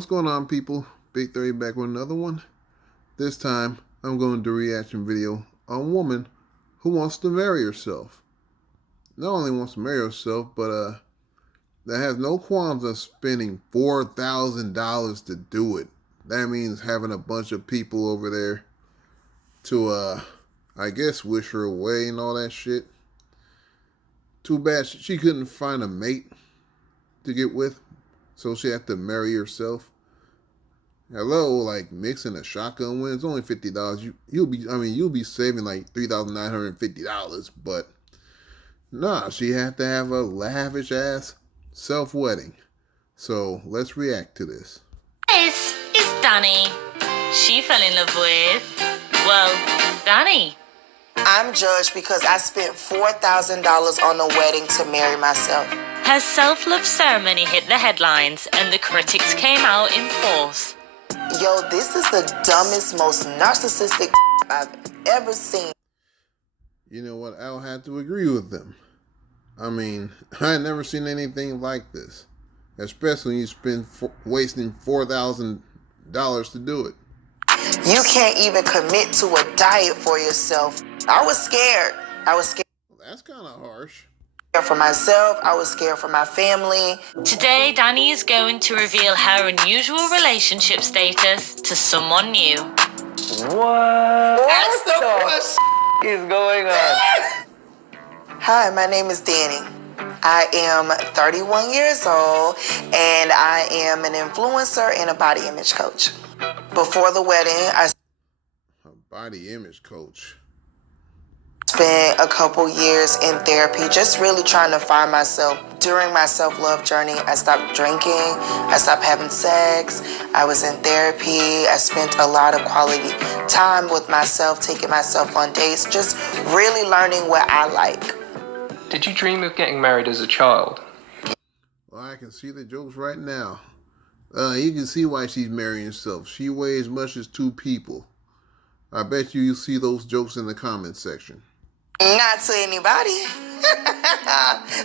What's going on, people? Big 30 back with another one. This time, I'm going to do a reaction video on a woman who wants to marry herself. Not only wants to marry herself, but that has no qualms of spending $4,000 to do it. That means having a bunch of people over there to, I guess, wish her away and all that shit. Too bad she couldn't find a mate to get with, so she had to marry herself. Hello, like mixing a shotgun when it's only $50. You'll be saving like $3,950, but nah, she had to have a lavish ass self-wedding. So let's react to this. This is Danny. She fell in love with, well, Danny. I'm judged because I spent $4,000 on a wedding to marry myself. Her self-love ceremony hit the headlines and the critics came out in force. Yo, this is the dumbest, most narcissistic I've ever seen. You know what? I'll have to agree with them. I mean, I had never seen anything like this. Especially when you spend wasting $4,000 to do it. You can't even commit to a diet for yourself. I was scared. Well, that's kind of harsh. For myself, I was scared for my family. Today, Danny is going to reveal her unusual relationship status to someone new. What? That's the question is going on? Hi, my name is Danny. I am 31 years old, and I am an influencer and a body image coach. Before the wedding, I body image coach. Spent a couple years in therapy, just really trying to find myself. During my self-love journey, I stopped drinking, I stopped having sex, I was in therapy, I spent a lot of quality time with myself, taking myself on dates, just really learning what I like. Did you dream of getting married as a child? Well, I can see the jokes right now. You can see why she's marrying herself. She weighs as much as two people. I bet you'll see those jokes in the comment section. Not to anybody.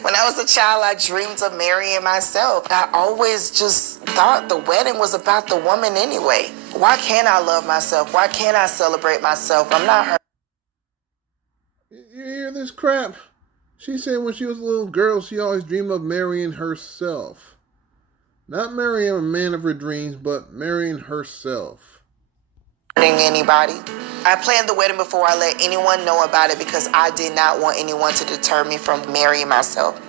When I was a child, I dreamed of marrying myself. I always just thought the wedding was about the woman anyway. Why can't I love myself? Why can't I celebrate myself? I'm not her. You hear this crap? She said when she was a little girl, she always dreamed of marrying herself. Not marrying a man of her dreams, but marrying herself. Anybody. I planned the wedding before I let anyone know about it because I did not want anyone to deter me from marrying myself.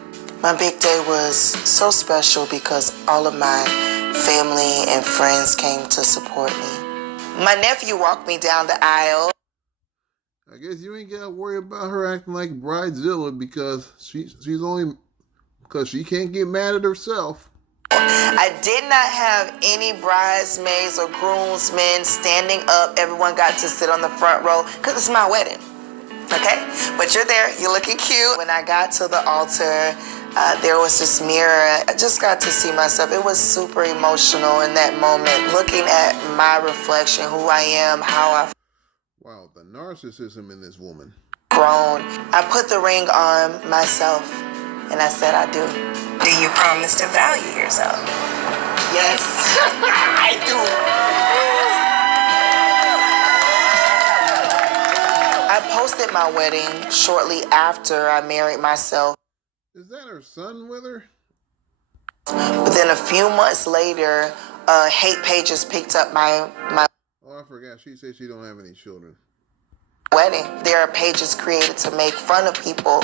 My big day was so special because all of my family and friends came to support me. My nephew walked me down the aisle. I guess you ain't gotta worry about her acting like Bridezilla because she can't get mad at herself. I did not have any bridesmaids or groomsmen standing up. Everyone got to sit on the front row because it's my wedding. Okay? But you're there. You're looking cute. When I got to the altar, there was this mirror. I just got to see myself. It was super emotional in that moment. Looking at my reflection, who I am, how I've Wow, the narcissism in this woman. Grown. I put the ring on myself and I said I do. Do you promise to value yourself? Yes, I do. I posted my wedding shortly after I married myself. Is that her son with her? But then a few months later, hate pages picked up my Oh, I forgot. She said she don't have any children. Wedding. There are pages created to make fun of people,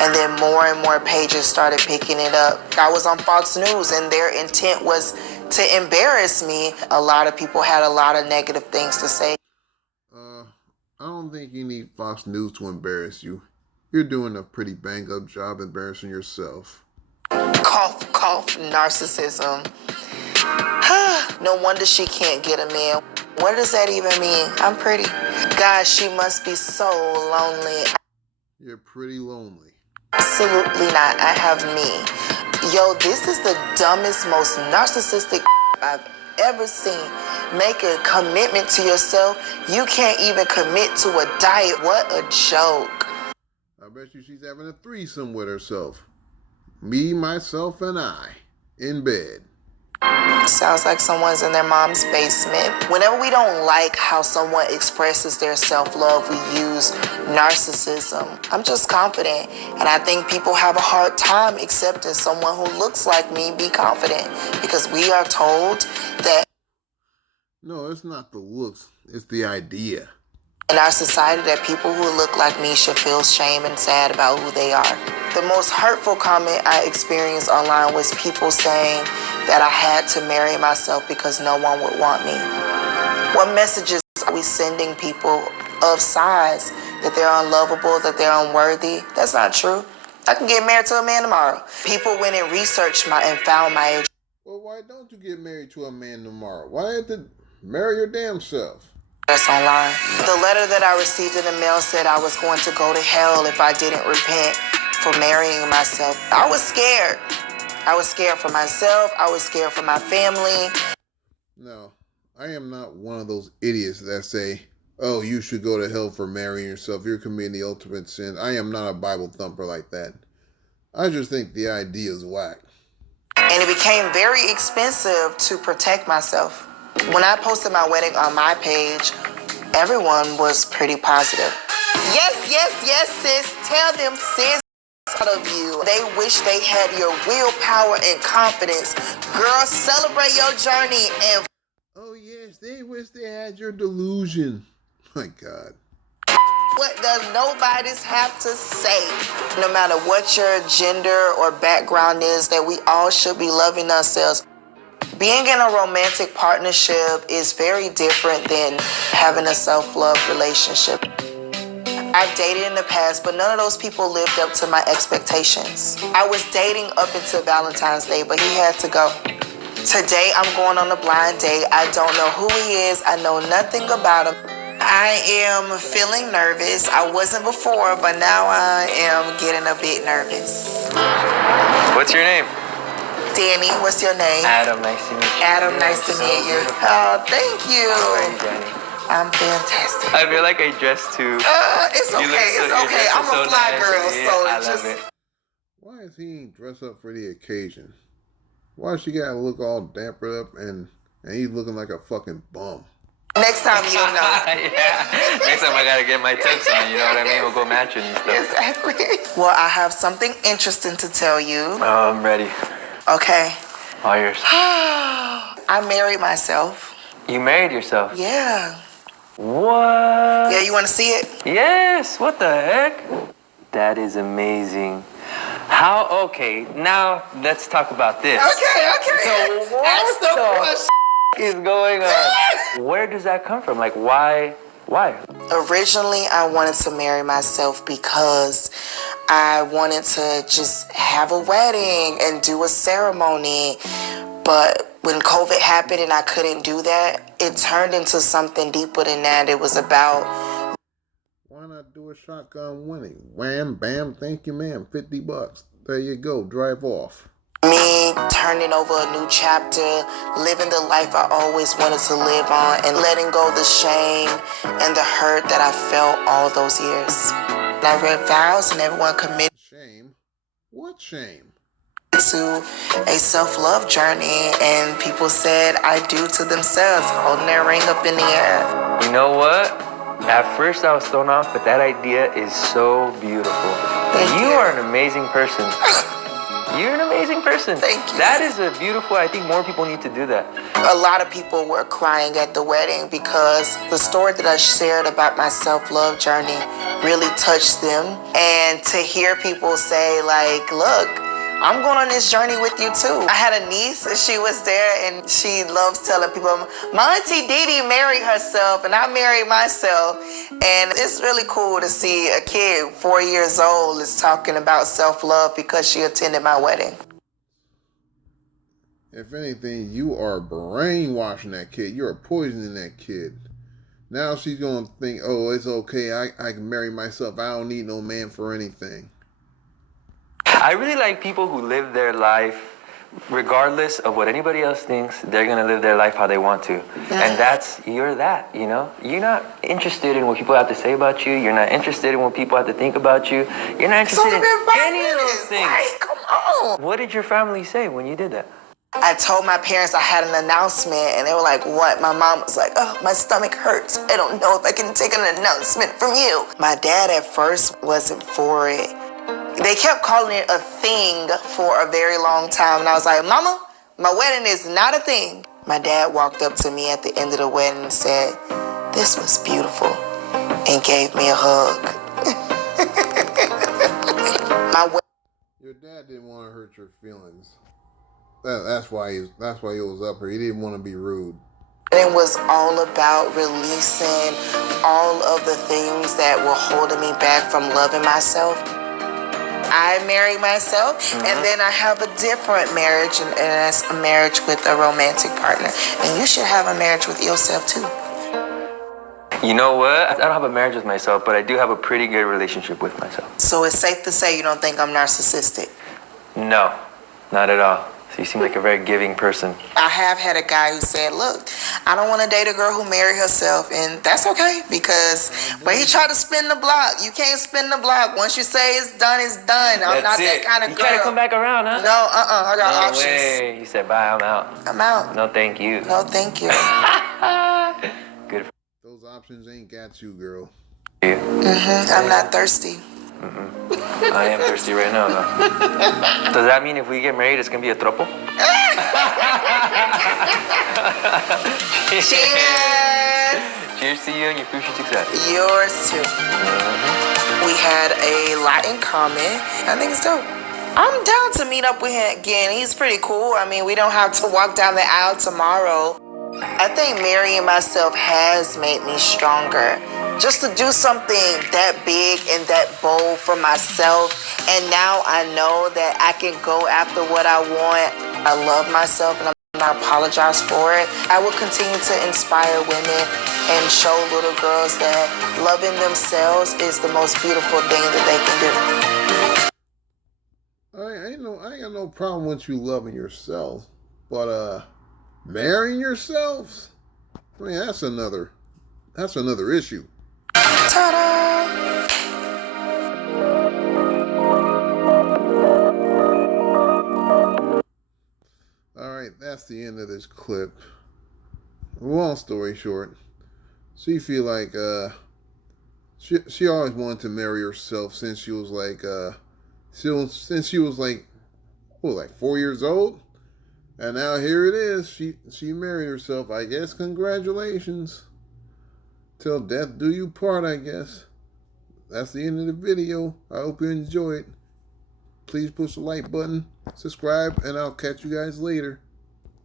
and then more and more pages started picking it up. I was on Fox News, and their intent was to embarrass me. A lot of people had a lot of negative things to say. I don't think you need Fox News to embarrass you. You're doing a pretty bang-up job embarrassing yourself. Cough, cough, narcissism. No wonder she can't get a man. What does that even mean? I'm pretty. God, she must be so lonely. You're pretty lonely. Absolutely not. I have me. Yo, this is the dumbest, most narcissistic I've ever seen. Make a commitment to yourself. You can't even commit to a diet. What a joke. I bet you she's having a threesome with herself. Me, myself, and I. In bed. Sounds like someone's in their mom's basement. Whenever we don't like how someone expresses their self-love, we use narcissism. I'm just confident, and I think people have a hard time accepting someone who looks like me be confident because we are told that No, it's not the looks, it's the idea. in our society that people who look like me should feel shame and sad about who they are. The most hurtful comment I experienced online was people saying that I had to marry myself because no one would want me. What messages are we sending people of size that they're unlovable, that they're unworthy? That's not true. I can get married to a man tomorrow. People went and researched and found my age. Well, why don't you get married to a man tomorrow? Why have to marry your damn self? Online. The letter that I received in the mail said I was going to go to hell if I didn't repent for marrying myself. I was scared. I was scared for myself. I was scared for my family. No, I am not one of those idiots that say, oh, you should go to hell for marrying yourself. You're committing the ultimate sin. I am not a Bible thumper like that. I just think the idea is whack. And it became very expensive to protect myself. When I posted my wedding on my page, everyone was pretty positive. Yes, yes, yes, sis. Tell them, sis, out of you. They wish they had your willpower and confidence. Girl, celebrate your journey and Oh, yes, they wish they had your delusion. My God. what does nobody's have to say? No matter what your gender or background is, that we all should be loving ourselves. Being in a romantic partnership is very different than having a self-love relationship. I've dated in the past, but none of those people lived up to my expectations. I was dating up until Valentine's Day, but he had to go. Today, I'm going on a blind date. I don't know who he is. I know nothing about him. I am feeling nervous. I wasn't before, but now I am getting a bit nervous. What's your name? Danny, what's your name? Adam, nice to meet you. Adam, nice to meet you. Oh, thank you. How are you, Danny? I'm fantastic. I feel like I dressed too. It's okay. You look so- It's your okay. dress is I'm a so fly nice. girl, Yeah, so I it love just. it. Why is he dressed up for the occasion? Why she gotta look all dampered up and he's looking like a fucking bum? Next time you'll know. Yeah. Next time I gotta get my tux on, you know what I mean? We'll go matching and stuff. Exactly. Well, I have something interesting to tell you. Oh, I'm ready. Okay. All yours. I married myself. You married yourself? Yeah. What? Yeah, you want to see it? Yes. What the heck? That is amazing. How? Okay. Now let's talk about this. Okay. So what Ask the question. is going on? Where does that come from? Like, why? Why? Originally, I wanted to marry myself because I wanted to just have a wedding and do a ceremony. But when COVID happened and I couldn't do that, it turned into something deeper than that. It was about Why not do a shotgun wedding? Wham, bam, thank you, ma'am. $50. There you go. Drive off. me turning over a new chapter, living the life I always wanted to live on, and letting go the shame and the hurt that I felt all those years. I read vows and everyone committed Shame? What shame? to a self-love journey, and people said I do to themselves, holding their ring up in the air. You know what? At first I was thrown off, but that idea is so beautiful. Thank you. You are an amazing person. You're an amazing person. Thank you. That is a beautiful, I think more people need to do that. A lot of people were crying at the wedding because the story that I shared about my self-love journey really touched them. And to hear people say, like, look, I'm going on this journey with you too. I had a niece, she was there, and she loves telling people, my auntie Didi married herself and I married myself. And it's really cool to see a kid, 4 years old, is talking about self-love because she attended my wedding. If anything, you are brainwashing that kid. You're poisoning that kid. Now she's going to think, oh, it's okay. I can marry myself. I don't need no man for anything. I really like people who live their life regardless of what anybody else thinks. They're going to live their life how they want to. And you're that, you know? You're not interested in what people have to say about you. You're not interested in what people have to think about you. You're not interested in any of those things. Like, come on. What did your family say when you did that? I told my parents I had an announcement, and they were like, what? My mom was like, oh, my stomach hurts. I don't know if I can take an announcement from you. My dad at first wasn't for it. They kept calling it a thing for a very long time, and I was like, Mama, my wedding is not a thing. My dad walked up to me at the end of the wedding and said, this was beautiful, and gave me a hug. Your dad didn't want to hurt your feelings. That's why he was up here. He didn't want to be rude. It was all about releasing all of the things that were holding me back from loving myself. I married myself, and then I have a different marriage, and that's a marriage with a romantic partner. And you should have a marriage with yourself too. You know what? I don't have a marriage with myself, but I do have a pretty good relationship with myself. So it's safe to say you don't think I'm narcissistic? No, not at all. So you seem like a very giving person. I have had a guy who said, look, I don't want to date a girl who married herself, and that's okay, because when he tried to spin the block, you can't spin the block. Once you say it's done, it's done. I'm not that kind of girl. You try to come back around, huh? No, I got options. No way. You said, bye, I'm out. I'm out. No, thank you. No, thank you. Good for Those options ain't got you, girl. you. I'm not thirsty. I am thirsty right now, though. Does that mean if we get married, it's going to be a tropo? Cheers! Cheers to you and your future success. Yours too. We had a lot in common. I think it's dope. I'm down to meet up with him again. He's pretty cool. I mean, we don't have to walk down the aisle tomorrow. I think marrying myself has made me stronger. Just to do something that big and that bold for myself. And now I know that I can go after what I want. I love myself and I'm not apologize for it. I will continue to inspire women and show little girls that loving themselves is the most beautiful thing that they can do. I ain't got no problem with you loving yourself, but marrying yourselves, I mean that's another issue. Ta-da! Alright, that's the end of this clip. Long story short, she feel like she always wanted to marry herself since she was like since she was like 4 years old. And now here it is. She married herself. I guess congratulations. Till death do you part, I guess. That's the end of the video. I hope you enjoy it. Please push the like button, subscribe, and I'll catch you guys later.